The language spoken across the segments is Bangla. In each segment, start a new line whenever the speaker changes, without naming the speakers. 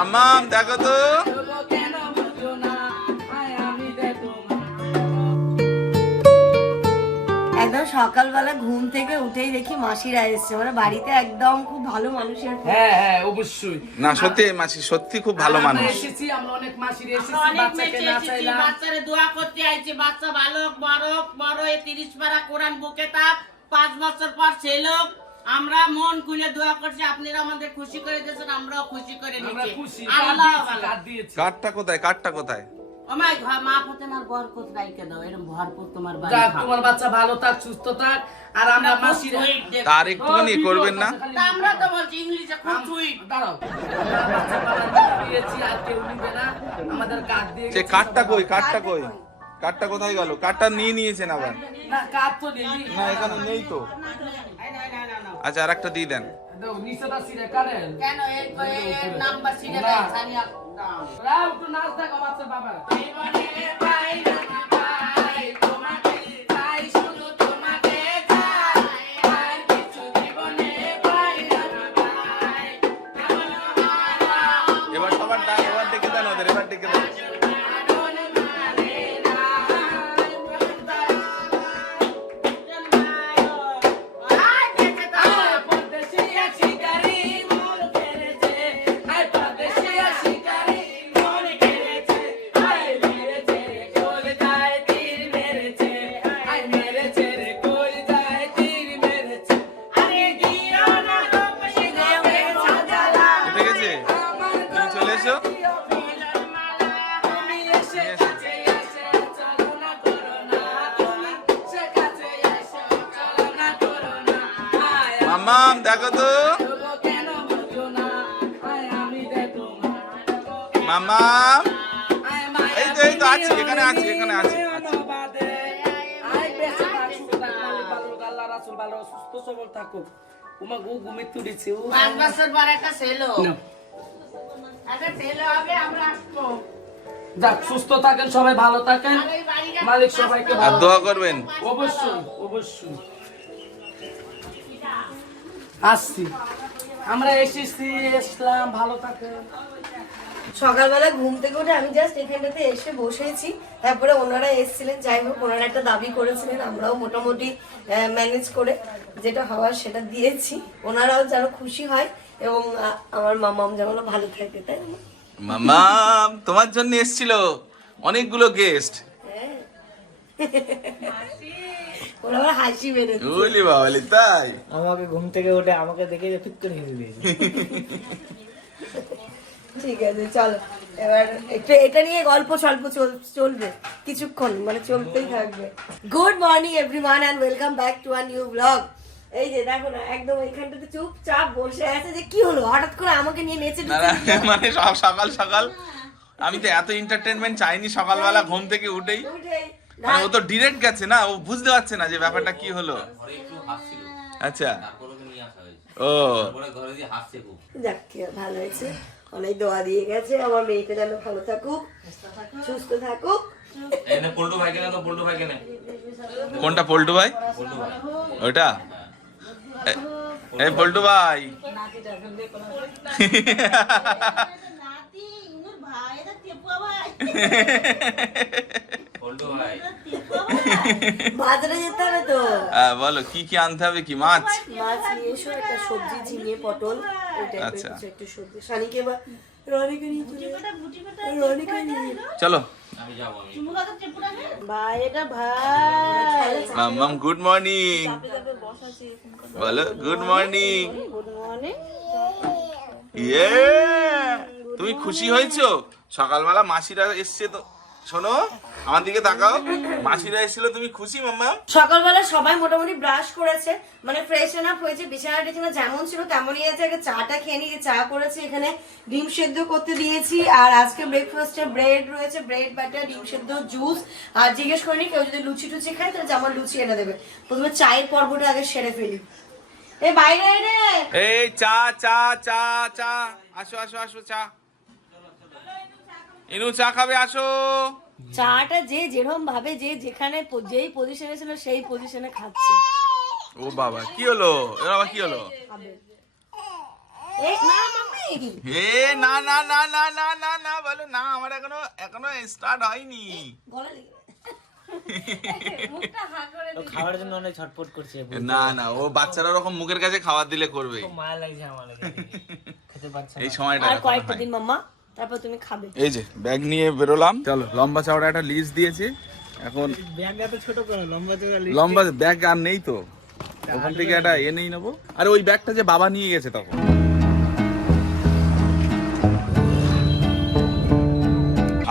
মাম্মাম দেখো তো।
কেন বুঝো না আয় আমি দেখো
একদম সকালবেলা ঘুম থেকে উঠেই দেখি মাসিরা এসছে। মানে বাড়িতে একদম খুব ভালো মানুষের
হ্যাঁ হ্যাঁ অবশ্যই।
না সত্যি মাসি সত্যি খুব ভালো
আমরা
মানুষ।
এসেছি আমরা অনেক মাসির এসেছি বাচ্চাকে নাচাইলাম
বাচ্চারে দোয়া করতে আইছি বাচ্চা ভালো হোক, বড় হোক, বড় হয়ে তিরিশ পারা কোরআন বুকে থাক পাঁচ বছর পর ছেলে হোক। আমরা মন খুলে দোয়া করছি আপনারা আমাদের খুশি করে দিয়েছেন আমরাও খুশি করে
আমরা
নিচ্ছি।
খুশি
আল্লাহ
কাঠটা কোথায় কাঠটা কোথায়?
আমার মা পথে বরকত রাইকে দাও এরকম ভরপুর তোমার বাড়ি
তোমার বাচ্চা ভালো থাক সুস্থ থাক আর আমরা
আমরা
মাসির
তার একটুখানি করবেন না?
আমরা তো বলছি ইংলিশে খুব সুইট
দাঁড়াও। বাচ্চা পালা দিয়েছি আর কেউ নিবে না। আমাদের কার্ড দিয়ে
সে কাঠটা কই কাঠটা কই? কাঠটা কোথায় গেল? কাঠটা নিয়ে নিয়েছেন আবার?
না
এখানে নেই তো। আচ্ছা আর একটা দিয়ে দেন।
দাও নিচেটা সিরে কারেন
কেন?
রাসূল ভালো সুস্থ সবল থাকুক। উমা গু তুলেছে ও।
পাঁচ বছর পর একটা ছেলে। একটা ছেলে হবে আমরা আসব।
যাক সুস্থ থাকেন সবাই ভালো থাকেন। মালিক সবাইকে
আর
ভালো
দোয়া করবেন।
অবশ্যই অবশ্যই। আসছি। আমরা এসেছি এসলাম ভালো থাকেন।
সকালবেলা ঘুম থেকে উঠে আমি জাস্ট এখানটাতে এসে বসেছি তারপরে ওনারা এসেছিলেন যাই হোক ওনারা একটা দাবি করেছিলেন আমরাও মোটামুটি ম্যানেজ করে যেটা হওয়ার সেটা দিয়েছি। ওনারাও যেন খুশি হয় এবং আমার মামাম যেন ভালো থাকে তাই না?
মাম্মাম তোমার জন্য এসেছিল অনেকগুলো গেস্ট
হ্যাঁ। ওরা আবার হাসি
বাবালি তাই?
আমাকে ঘুম থেকে উঠে আমাকে দেখে যে ফিট করে দিয়েছে।
ঠিক আছে চলো। এবার একটু এটা নিয়ে গল্প স্বল্প চল- চলবে কিছুক্ষণ মানে চলতেই থাকবে। Good morning everyone and welcome back to a new blog এই যে দেখো না একদম এইখানটাতে চুপচাপ বসে আছে যে কি হলো? হঠাৎ করে আমাকে নিয়ে নেচে
মানে সব সকাল সকাল। আমি তো এত এন্টারটেনমেন্ট চাইনি সকালবেলা ঘুম থেকে উঠেই। মানে ও তো ডিরেক্ট গেছে না ও বুঝতে পারছে না যে ব্যাপারটা কি হলো।
ঘরে একটু হাসছিল।
আচ্ছা। ও।
ঘরে দিয়ে হাসছে খুব।
যাক ভালো হয়েছে। অনেক দোয়া দিয়ে গেছে আমার মেয়েটা যেন ভালো থাকুক সুস্থ থাকুক।
এনে পল্টু ভাই কেনে তো পল্টু ভাই কেনে
কোনটা পল্টু ভাই?
ওইটা?
ওটা এ- এই পল্টু ভাই।
পল্টু ভাই।
বাজারে যেতে হবে তো।
আহ, বলো কি কি আনতে হবে কি? মাছ?
মাছ নিয়ে এসো একটা সবজি ঝিঙে পটল
আচ্ছা।
একটু সবজি। শানিকে বা রনিকে নিয়ে রনিকে নিয়ে
চলো।
আমি
ভাই এটা ভাই।
মাম্মাম গুড মর্নিং বলো গুড মর্নিং
গুড মর্নিং
ইয়ে তুমি খুশি হয়েছো? সকালবেলা মাসিরা এসছে তো। শোনো আমার দিকে তাকাও। মাসিরা এসেছিল তুমি খুশি মাম্মা?
সকালবেলা সবাই মোটামুটি ব্রাশ করেছে। মানে ফ্রেশন আপ হয়েছে বিছানা টিছানা যেমন ছিল তেমনই আছে। আগে চাটা খেয়ে নিয়ে চা করেছে এখানে ডিম সেদ্ধ করতে দিয়েছি। আর আজকে ব্রেকফাস্টে ব্রেড রয়েছে ব্রেড বাটার ডিম সেদ্ধ জুস আর জিজ্ঞেস করিনি কেউ যদি লুচি টুচি খায় তাহলে আমার লুচি এনে দেবে। প্রথমে চায়ের পর্বটা আগে সেরে ফেলি। এ বাইরে
এই চা চা চা চা। আসো আসো আসো চা। ইনু চা খাবে আসো।
চাটা যে যেরকম ভাবে যে যেখানে যেই পজিশনে ছিল সেই পজিশনে খাচ্ছে।
ও বাবা কি হলো? এ বাবা কি হলো?
না
হে না না না না না না না বলো না আমার এখনও এখনও স্টার্ট হয়নি।
ও খাওয়ার জন্য অনেক করছে
না না ও বাচ্চারা ওরকম মুখের কাছে খাবার দিলে করবে।
মায়া লাগছে আমার
এই। সময়টা
আর কয়েকটা দিন মাম্মা। তারপর তুমি খাবে।
এই যে ব্যাগ নিয়ে বেরোলাম। চলো লম্বা চওড়া একটা লিস্ট দিয়েছে। এখন
ব্যাগ ছোট করো লম্বা চোখা
লম্বা ব্যাগ আর নেই তো। ওখান থেকে একটা এ নেই নেব। আর ওই ব্যাগটা যে বাবা নিয়ে গেছে তখন।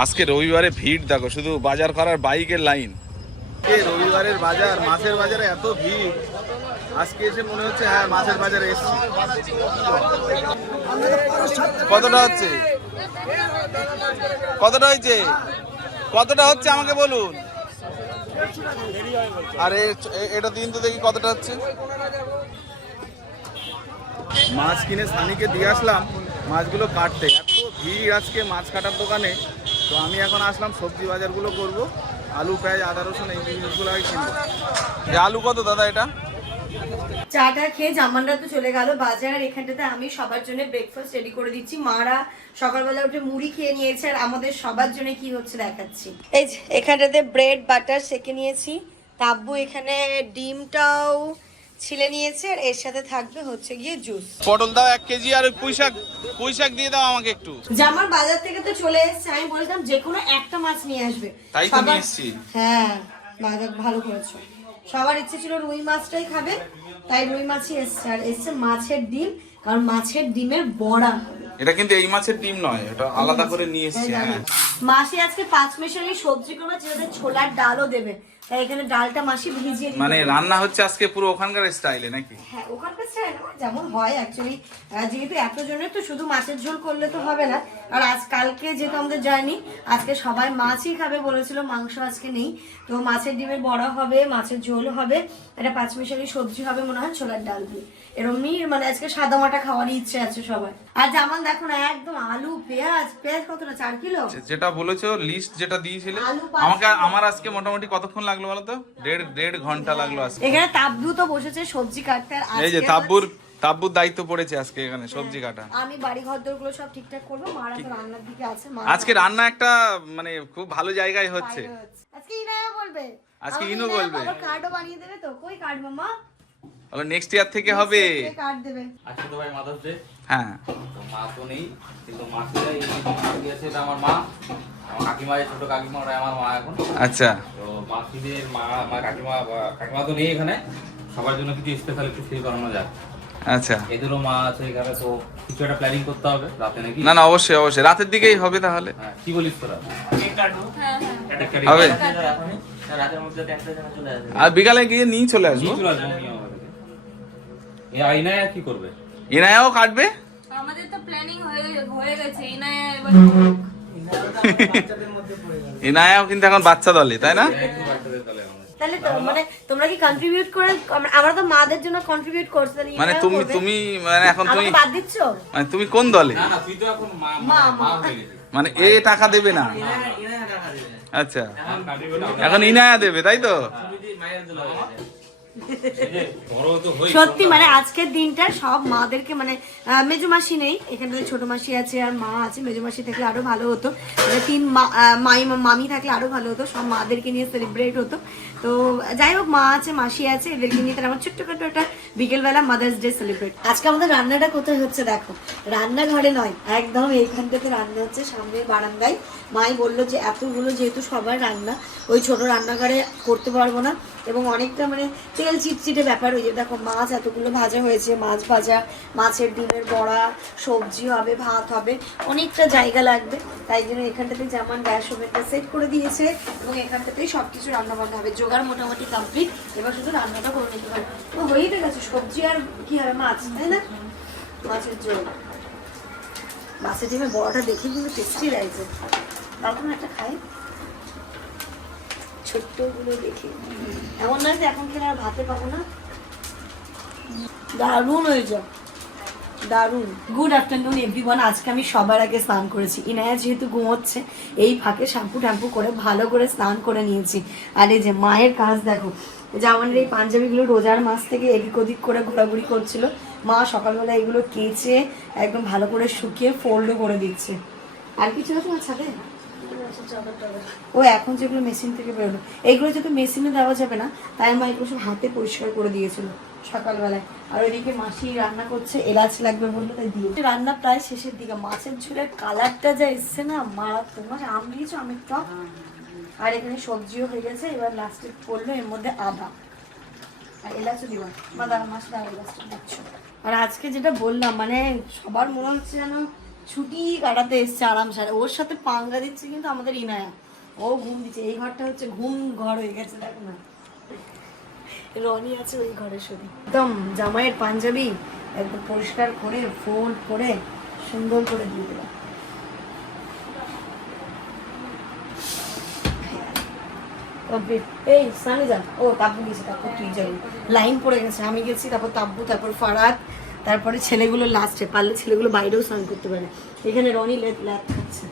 আজকে রবিবারে ভিড় দেখো শুধু বাজার করার বাইকের লাইন রবিবারের বাজার মাছের বাজারে এত ভিড়। আজকে এসে মনে হচ্ছে হ্যাঁ মাছের বাজারে এসছি। কতটা হচ্ছে? কতটা হয়েছে? কতটা হচ্ছে আমাকে বলুন? আরে এটা দিন তো দেখি কতটা হচ্ছে। মাছ কিনে স্বামীকে দিয়ে আসলাম মাছগুলো কাটতে। এত ভিড় আজকে মাছ কাটার দোকানে। তো আমি এখন আসলাম সবজি বাজারগুলো করব। আলু পেঁয়াজ আদা রসুন এই জিনিসগুলো আগে কিনবো। আলু কত দাদা এটা?
চাটা খেয়ে জামানরা তো চলে গেল বাজার। এখানটাতে আমি সবার জন্য ব্রেকফাস্ট রেডি করে দিচ্ছি। মারা সকালবেলা উঠে মুড়ি খেয়ে নিয়েছে আর আমাদের সবার জন্য কি হচ্ছে দেখাচ্ছি। এই যে এখানটাতে ব্রেড বাটার সেকে নিয়েছি। তাব্বু এখানে ডিমটাও ছিলে নিয়েছে আর এর সাথে থাকবে হচ্ছে গিয়ে জুস
পটল দাও এক কেজি আর ওই পুঁই শাক পুঁই শাক দিয়ে দাও আমাকে একটু।
জামার বাজার থেকে তো চলে এসেছে। আমি বলতাম যে কোনো একটা মাছ নিয়ে আসবে।
তাই তো
সবার-
নিয়ে এসছি।
হ্যাঁ বাজার ভালো করেছ। সবার ইচ্ছে ছিল রুই মাছটাই খাবে। তাই রুই মাছই এসছে। আর এসছে মাছের ডিম কারণ মাছের ডিমের বড়া।
এটা কিন্তু এই মাছের ডিম নয় এটা আলাদা করে নিয়ে এসেছি হ্যাঁ।
মাসি আজকে পাঁচ মিশালি সবজি করবে যেটা ছোলার ডালও দেবে। এখানে ডালটা মাসি ভিজিয়ে
মানে রান্না হচ্ছে আজকে পুরো ওখানকার স্টাইলে নাকি?
হ্যাঁ ওখানকার স্টাইল যেমন হয় অ্যাকচুয়ালি যেহেতু এতজনের তো শুধু মাছের ঝোল করলে তো হবে না। আর আজ কালকে যেহেতু আমাদের জার্নি আজকে সবাই মাছই খাবে বলেছিল মাংস আজকে নেই। তো মাছের ডিমের বড়া হবে মাছের ঝোল হবে একটা পাঁচমিশালি সবজি হবে মনে হয় ছোলার ডাল দিয়ে। এরমই মানে আজকে সাদা মাটা খাওয়ারই ইচ্ছে আছে সবার। আর যেমন দেখো না একদম আলু পেঁয়াজ পেঁয়াজ কত কতটা চার কিলো?
যেটা বলেছ লিস্ট যেটা দিয়েছিলে আমাকে আমার আজকে মোটামুটি কতক্ষণ লাগল বলো তো? দেড় দেড় ঘণ্টা লাগল আজকে।
এখানে তাব্বু তো বসেছে সবজি কাটতে আর
এই যে তাব্বুর তাব্বুর দায়িত্ব পড়েছে আজকে এখানে সবজি কাটা
আমি বাড়ি ঘরগুলো সব ঠিকঠাক করব মারা তো রান্নার দিকে আছে মা
আজকে রান্না একটা মানে খুব ভালো জায়গায় হচ্ছে।
আজকে ইনায়া বলবে।
আজকে ইনো বলবে।
কার্ডও বানিয়ে দেবে তো? কই কার্ড মামা
বলো নেক্সট ইয়ার থেকে হবে।
কার্ড দেবে।
আজকে তো ভাই মাদার্স ডে
হ্যাঁ।
তো মা তো নেই কিন্তু মাসিরা এই গিয়েছে এটা আমার মা। আমার কাকিমা এই ছোট কাকিমা ওরা আমার মা এখন।
আচ্ছা।
তো মাসিদের মা আমার কাকিমা কাকিমা তো নেই এখানে। সবার জন্য কিছু স্পেশাল একটু ফিল করানো যায়
আচ্ছা।
এদেরও মা আছে এখানে তো কিছু একটা প্ল্যানিং করতে হবে রাতে নাকি?
না না অবশ্যই অবশ্যই। রাতের দিকেই হবে তাহলে।
হ্যাঁ কি বলিস তোরা?
হবে।
চলে আসবে।
আর বিকালে গিয়ে নিয়ে চলে আসব।
নিয়ে চলে আসব নিয়ে আমাদেরকে। কি করবে?
ইনায়াও কাটবে?
আমাদের তো প্ল্যানিং হয়ে হয়ে গেছে ইনায়া এবার
বাচ্চাদের মধ্যে পড়ে গেল
ইনায়াও কিন্তু এখন বাচ্চা দলে তাই না?
তাহলে
তো মানে তোমরা কি কন্ট্রিবিউট করে আমরা- তো মাদের জন্য কন্ট্রিবিউট করছি
মানে তুমি তুমি মানে এখন তুমি
বাদ দিচ্ছ?
মানে তুমি কোন দলে?
না না তুই তো এখন মা
মা,
মা
মা।
হয়ে গেছিস।
মানে এ টাকা দেবে না? আচ্ছা। এখন ইনায়া দেবে তাই তো?
সত্যি মানে আজকের দিনটা সব মাদেরকে মানে মেজো মাসি নেই এখানটাতে ছোট মাসি আছে আর মা আছে মেজো মাসি থাকলে আরও ভালো হতো। মানে তিন মাই মামি থাকলে আরও ভালো হতো সব মাদেরকে নিয়ে সেলিব্রেট হতো। তো যাই হোক মা আছে মাসি আছে এদেরকে নিয়ে তারা আমার ছোট্ট খাটো একটা বিকেলবেলা মাদার্স ডে সেলিব্রেট আজকে আমাদের রান্নাটা কোথায় হচ্ছে দেখো। রান্নাঘরে নয় একদম এইখানটাতে রান্না হচ্ছে সামনে বারান্দায়। মাই বলল যে এতগুলো যেহেতু সবার রান্না ওই ছোট রান্নাঘরে করতে পারব না। এবং অনেকটা মানে তেল চিটচিটে ব্যাপার হয়ে যাবে দেখো মাছ, এতগুলো ভাজা হয়েছে, মাছ ভাজা, মাছের ডিমের বড়া, সবজি হবে, ভাত হবে, অনেকটা জায়গা লাগবে। তাই জন্য এখানটাতে যেমন গ্যাস ওভেনটা সেট করে দিয়েছে এবং এখানটাতেই সব কিছু রান্না বান্না হবে। জোগাড় মোটামুটি কমপ্লিট। এবার শুধু রান্নাটা করে নিতে পারে তো হয়েই তো গেছে। সবজি আর কি হবে? মাছ, তাই না? মাছের ঝোল। মাছের ডিমের বড়াটা দেখে কিন্তু টেস্টি লাগছে। তখন একটা খাই। ছোট্টগুলো দেখে। এমন নয় যে এখন খেলে আর ভাতে পাবো না। দারুণ হয়ে যা দারুণ। গুড আফটারনুন এভরিওয়ান আজকে আমি সবার আগে স্নান করেছি। ইনায়া যেহেতু ঘুমোচ্ছে, এই ফাঁকে শ্যাম্পু ট্যাম্পু করে ভালো করে স্নান করে নিয়েছি। আর এই যে মায়ের কাজ, দেখো যেমন এই পাঞ্জাবিগুলো রোজার মাস থেকে এদিক ওদিক করে ঘোরাঘুরি করছিল, মা সকালবেলা এগুলো কেচে একদম ভালো করে শুকিয়ে ফোল্ডও করে দিচ্ছে। আর কিছু আছে তোমার ছাদে? ও, এখন যেগুলো মেশিন থেকে বেরোলো। এগুলো যেহেতু মেশিনে দেওয়া যাবে না, তাই মা এগুলো সব হাতে পরিষ্কার করে দিয়েছিল সকালবেলায়। আর ওইদিকে মাসি রান্না করছে, এলাচ লাগবে বলল, তাই দিয়ে রান্না প্রায় শেষের দিকে, মাছের ঝুলের কালারটা যা এসছে না মা তোমার আম দিয়েছ, আমের টক আর এখানে সবজিও হয়ে গেছে, এবার লাস্টে পড়ল এর মধ্যে আদা। আর এলাচও দিবা। মা দাঁড়া মাছ দাঁড়া এলাচটা দিচ্ছ। আর আজকে যেটা বললাম মানে সবার মনে হচ্ছে যেন ছুটি কাটাতে এসছে আরাম সারে। ওর সাথে পাঙ্গা দিচ্ছে কিন্তু আমাদের ইনায়া। ও ঘুম দিচ্ছে। এই ঘরটা হচ্ছে ঘুম ঘর হয়ে গেছে, দেখো না। রনি আছে ওই ঘরে শুধু একদম জামাইয়ের পাঞ্জাবি একদম পরিষ্কার করে ফোল্ড করে, সুন্দর করে দিয়ে দিলাম এই সানি যা ও তাব্বু গেছে, তারপর তুই যাবি। লাইন পড়ে গেছে, আমি গেছি, তারপর তাব্বু তারপর ফারাত তারপরে ছেলেগুলো লাস্টে পারলে ছেলেগুলো বাইরেও স্নান করতে পারে। এখানে রনি ল্যাদ খাচ্ছে।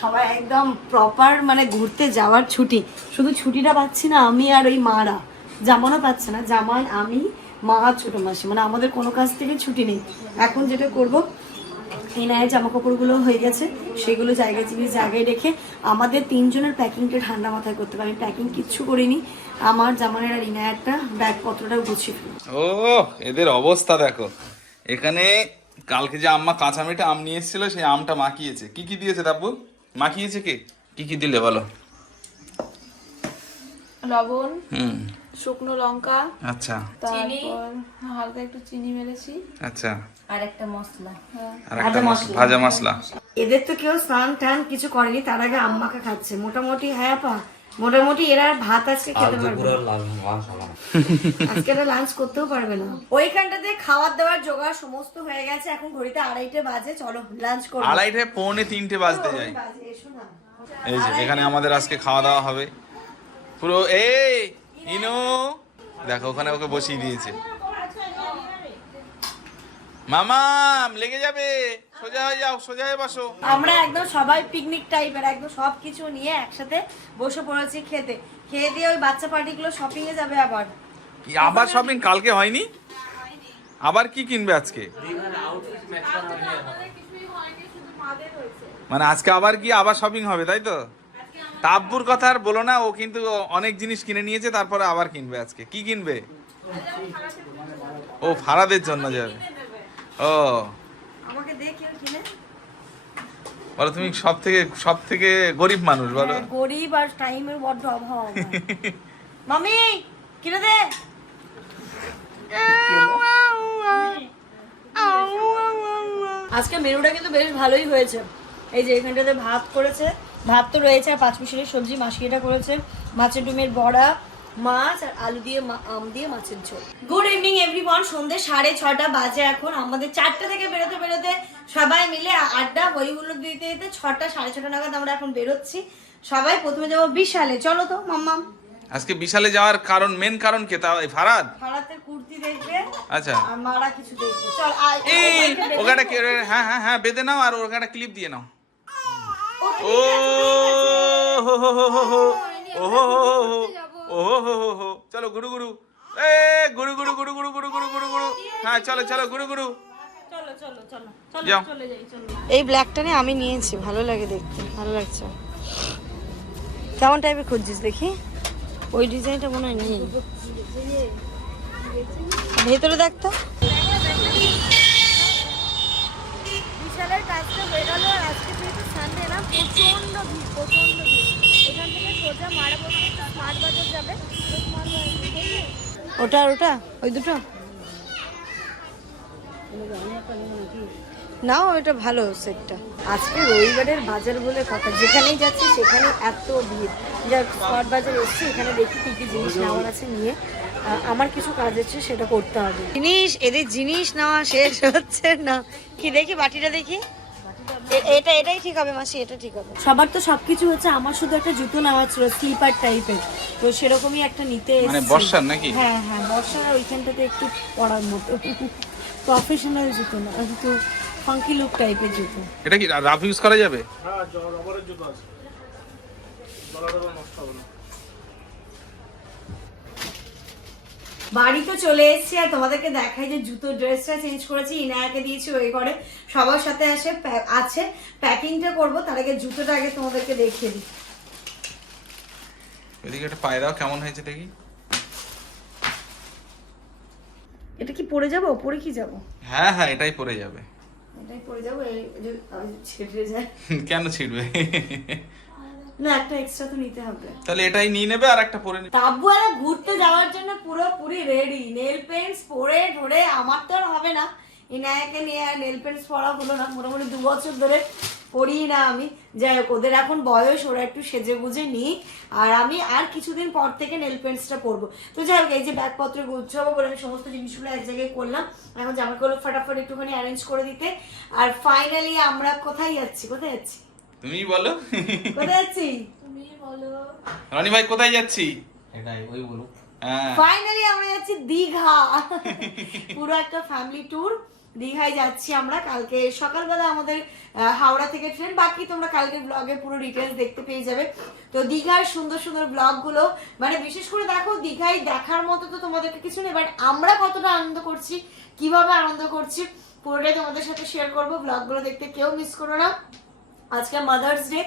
সবাই একদম প্রপার মানে ঘুরতে যাওয়ার ছুটি। শুধু ছুটিটা পাচ্ছি না, আমি আর ওই মারা। জামানও পাচ্ছে না। জামান আমি, মা আর ছোটো মাসি। মানে আমাদের কোনো কাজ থেকে ছুটি নেই। এখন যেটা করব, এই নায়ের জামা কাপড়গুলো হয়ে গেছে। সেগুলো জায়গায় জিনিস জায়গায় রেখে আমাদের তিনজনের প্যাকিংটা ঠান্ডা মাথায় করতে আমি প্যাকিং কিচ্ছু করিনি। আমার জামানের আর ইনায়ারটা ব্যাগপত্রটা গুছিয়ে
ও এদের অবস্থা দেখো। এখানে কালকে যে আম্মা কাঁচা মেটে আম নিয়ে এসেছিল সেই আমটা মাখিয়েছে। কি কি দিয়েছে তাব্বু? মাখিয়েছে কে? কি কি দিলে বলো?
লবণ
হুম।
শুকনো লঙ্কা
আচ্ছা।
তারপর হালকা একটু চিনি মেরেছি।
আচ্ছা।
আর একটা মশলা।
আর একটা ভাজা মশলা
এদের তো কেউ স্নান টান কিছু করেনি তার আগে আম্মাকে খাচ্ছে। মোটামুটি হ্যাঁ পা মোটামুটি এরা আর ভাত আজকে খেতে পারবে আজকে এরা লাঞ্চ করতেও পারবে না। ওইখানটাতে খাওয়ার দাওয়ার জোগাড় সমস্ত হয়ে গেছে। এখন ঘড়িতে আড়াইটে বাজে চলো লাঞ্চ করব।
আড়াইটে পৌনে তিনটে বাজতে
না।
এই যে এখানে আমাদের আজকে খাওয়া দাওয়া হবে। পুরো এই ইনো। দেখো ওখানে ওকে বসিয়ে দিয়েছে। মামাম লেগে যাবে। সোজা হয়ে যাও সোজা হয়ে বসো।
আমরা একদম সবাই পিকনিক টাইপের একদম সবকিছু নিয়ে একসাথে বসে পড়েছি খেতে। খেয়ে দিয়ে ওই বাচ্চা পার্টিগুলো শপিং এ যাবে আবার।
কি আবার শপিং কালকে হয়নি? আবার কি কিনবে আজকে? মানে আজকে আবার কি আবার শপিং হবে তাই তো? তাব্বুর কথা আর বলো না ও কিন্তু অনেক জিনিস কিনে নিয়েছে তারপরে আবার কিনবে আজকে। কি কিনবে? ও ফারাদের জন্য যাবে। ও
আমাকে দে কিনে।
বলো তুমি সব থেকে সব থেকে গরিব মানুষ বলো।
হ্যাঁ, গরিব আর টাইমের বড্ড অভাব। মামি কিনে দে। আজকে মেনুটা কিন্তু বেশ ভালোই হয়েছে। এই যে এখানটাতে ভাত করেছে। ভাত তো রয়েছে আর পাঁচ মিশালি সবজি মাসিটা করেছে। মাছের ডুমের বড়া মাছ আর আলু দিয়ে আম দিয়ে মাছের ঝোল গুড ইভিনিং এভরিওয়ান সন্ধ্যে সাড়ে ছটা বাজে এখন আমাদের চারটে থেকে বেরোতে বেরোতে সবাই মিলে আড্ডা বই হুল্লোড় দিতে দিতে ছটা সাড়ে ছটা নাগাদ আমরা এখন বেরোচ্ছি সবাই প্রথমে যাব বিশালে চলো তো মাম্মাম
আজকে বিশালে যাওয়ার কারণ মেন কারণ কে তা ফারাদ
ভাড়াতে কুর্তি দেখবে
আচ্ছা
আর মারা কিছু দেখবে চল
এই হ্যাঁ হ্যাঁ হ্যাঁ বেঁধে নাও আর ওখানটা ক্লিপ দিয়ে নাও ও হো হো হো হো হো হো ও হো হো হো হো চলো গুরু গুরু। এ গুরু গুরু গুরু গুরু গুরু গুরু গুরু গুরু। হ্যাঁ চলো চলো গুরু গুরু।
চলো চলো চলো চলো
যাও।
চলে যাই চলো। এই ব্ল্যাকটা নিয়ে আমি নিয়েছি ভালো লাগে দেখতে ভালো লাগছে। কেমন টাইপের খুঁজছিস দেখি? ওই ডিজাইনটা মনে হয় নেই। ভেতরে দেখ তো। বিশালের কাজটা হয়ে গেল আজকে যেহেতু সানডে না প্রচণ্ড ভিড় প্রচণ্ড ভিড়। এখান থেকে সোজা মারা স্মার্ট বাজার যাবে? ওটা আর ওটা? ওই দুটো? না ওটা ভালো সেটটা। আজকে রবিবারের বাজার বলে কথা। যেখানেই যাচ্ছি সেখানে এত ভিড়। যা স্পট বাজার এসছি এখানে দেখি কি কি জিনিস নেওয়ার আছে নিয়ে। আমার কিছু কাজ আছে সেটা করতে হবে। জিনিস এদের জিনিস নেওয়া শেষ হচ্ছে না। কি দেখি বাটিটা দেখি? এটা এটাই ঠিক হবে মাসি এটা ঠিক হবে। সবার তো সবকিছু হচ্ছে আমার শুধু একটা জুতো নেওয়া ছিল স্লিপার টাইপের। তো সেরকমই একটা নিতে
মানে। বর্ষার নাকি?
হ্যাঁ হ্যাঁ বর্ষার ওইখানটাতে একটু পড়ার মতো। প্রফেশনাল জুতো না একটু ফাঙ্কি লুক টাইপের জুতো।
এটা কি রাফ ইউজ করা যাবে?
হ্যাঁ রবারের জুতো আছে। নষ্ট হবে না।
বাড়িতে চলে এসেছি আর তোমাদেরকে দেখাই যে জুতো ড্রেসটা চেঞ্জ করেছি। ইনায়াকে দিয়েছি ওই করে সবার সাথে আসে আছে। প্যাকিংটা করব তার আগে জুতোটা আগে তোমাদেরকে দেখিয়ে দিই।
এদিকে একটা পায়রাও কেমন হয়েছে দেখি।
এটা কি পরে যাব? পরে কি যাব?
হ্যাঁ হ্যাঁ এটাই পরে যাবে।
এটাই পরে যাব এই ছেড়ে যায়।
কেন ছিড়বে?
না একটা এক্সট্রা তো নিতে হবে।
তাহলে এটাই নিয়ে নেবে আর একটা পরে নেবে।
তাব্বু আর ঘুরতে যাওয়ার জন্য পুরোপুরি রেডি নেল পেন্টস পরে ধরে আমার তো আর হবে না। ইনায়াকে নিয়ে আর নেল পেন্টস পরা হলো না। মোটামুটি দু বছর ধরে পড়ি না আমি। যাই হোক ওদের এখন বয়স ওরা একটু সেজে গুজে নিই আর আমি আর কিছুদিন পর থেকে নেল পেন্টসটা পরবো। তো যাই হোক এই যে ব্যাগপত্র গুছাবো বলে আমি সমস্ত জিনিসগুলো এক জায়গায় করলাম। এখন জামাগুলো ফটাফট একটুখানি অ্যারেঞ্জ করে দিতে। আর ফাইনালি আমরা কোথায় যাচ্ছি? কোথায় যাচ্ছি?
তুমি বলো।
কোথায় যাচ্ছি?
তুমি বলো।
রনি ভাই কোথায় যাচ্ছি?
এটাই ওই বলুক।
হ্যাঁ।
ফাইনালি আমরা যাচ্ছি দীঘা। পুরো একটা ফ্যামিলি ট্যুর দীঘায় যাচ্ছি আমরা। কালকে সকালবেলা আমাদের হাওড়া থেকে ট্রেন বাকি তোমরা কালকের ব্লগে পুরো ডিটেলস দেখতে পেয়ে যাবে। তো দীঘার সুন্দর সুন্দর ব্লগগুলো মানে বিশেষ করে দেখো দীঘায় দেখার মতো তো তোমাদেরকে কিছু নেই বাট আমরা কতটা আনন্দ করছি কীভাবে আনন্দ করছি পুরোটাই তোমাদের সাথে শেয়ার করব। ব্লগগুলো দেখতে কেউ মিস করো না। আজকে মাদার্স ডে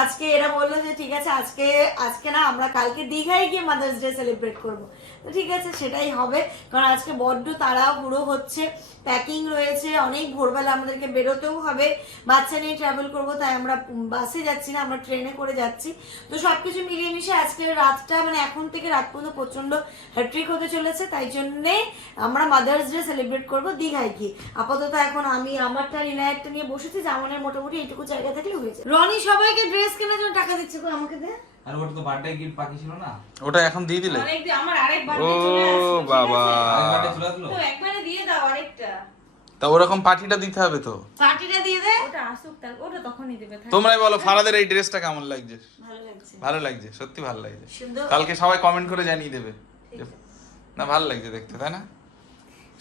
আজকে এরা বলল যে, ঠিক আছে, আজকে আজকে না আমরা কালকে দীঘায় গিয়ে মাদার্স ডে সেলিব্রেট করব। তো ঠিক আছে, সেটাই হবে। কারণ আজকে বড্ড পুরো হচ্ছে। প্যাকিং রয়েছে, অনেক ভোরবেলা আমাদেরকে বেরোতেও হবে। বাচ্চা নিয়ে ট্রাভেল করব, তাই আমরা বাসে যাচ্ছি না, আমরা ট্রেনে করে যাচ্ছি। তো সবকিছু মিলিয়ে মিশে আজকের রাতটা মানে এখন থেকে রাত পর্যন্ত প্রচণ্ড হ্যাট্রিক হতে চলেছে। তাই জন্যে আমরা মাদার্স ডে সেলিব্রেট করব দীঘায় গিয়ে। আপাতত এখন আমি আমারটা, রিনায়েরটা নিয়ে বসেছি, জামানের মোটামুটি এইটুকু জায়গা থাকলে হয়ে যায় রনি সবাইকে ড্রেস কেনার জন্য টাকা দিচ্ছে কই আমাকে দে।
আর ওটা তো বার্থডে গিফট বাকি ছিল না?
ওটা এখন দিয়ে দিলে?
আমার আরেক
ও
বার্থডে চলে ঠিক
বাবা।
আরেক বার্থডে চলে আসলো?
তো একবারে দিয়ে দাও আরেকটা।
তা ওরকম পার্টিটা দিতে হবে তো?
পার্টিটা দিয়ে দে।
ওটা আসুক তার ওটা তখনই দেবে।
তোমরাই বলো ফারাদের এই ড্রেসটা কেমন লাগছে?
ভালো লাগছে।
ভালো লাগছে সত্যি ভালো লাগছে। কালকে সবাই কমেন্ট করে জানিয়ে দেবে। না ভালো লাগছে দেখতে তাই না?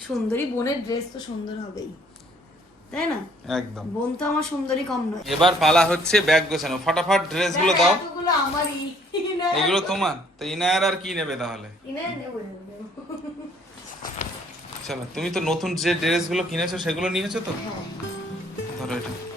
সুন্দরী বোনের ড্রেস তো সুন্দর হবেই। তাই না?
একদম।
বোন তো আমার সুন্দরী কম নয়।
এবার পালা হচ্ছে ব্যাগ গোছানো। ফটাফট ড্রেসগুলো দাও।
এগুলো আমারই।
এগুলো তোমার। তো ইনায়ার আর কি নেবে তাহলে। চলো তুমি তো নতুন যে ড্রেসগুলো কিনেছো সেগুলো নিয়েছো তো? ধরো এটা।